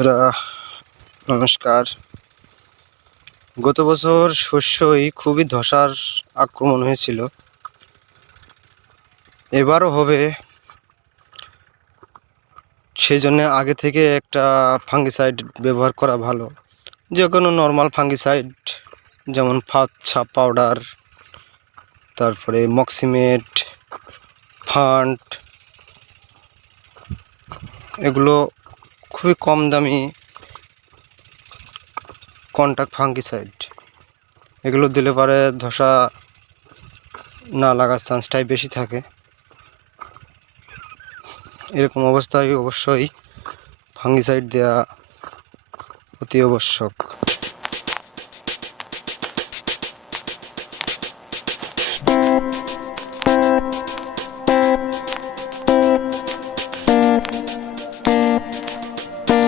বন্ধুরা, নমস্কার। গত বছর শস্যই খুবই ধসার আক্রমণ হয়েছিল, এবারও হবে। সেই জন্য আগে থেকে একটা ফাঙ্গিসাইড ব্যবহার করা ভালো। যে কোনো নর্মাল ফাঙ্গিসাইড, যেমন ফাচ্ছা পাউডার, তারপরে মক্সিমেট, ফান্ট, এগুলো খুবই কম দামি কন্টাক্ট ফাঙ্গিসাইড। এগুলো দিলে পরে ধসা না লাগার চান্সটাই বেশি থাকে। এরকম অবস্থায় অবশ্যই ফাঙ্গিসাইড দেওয়া অতি আবশ্যক।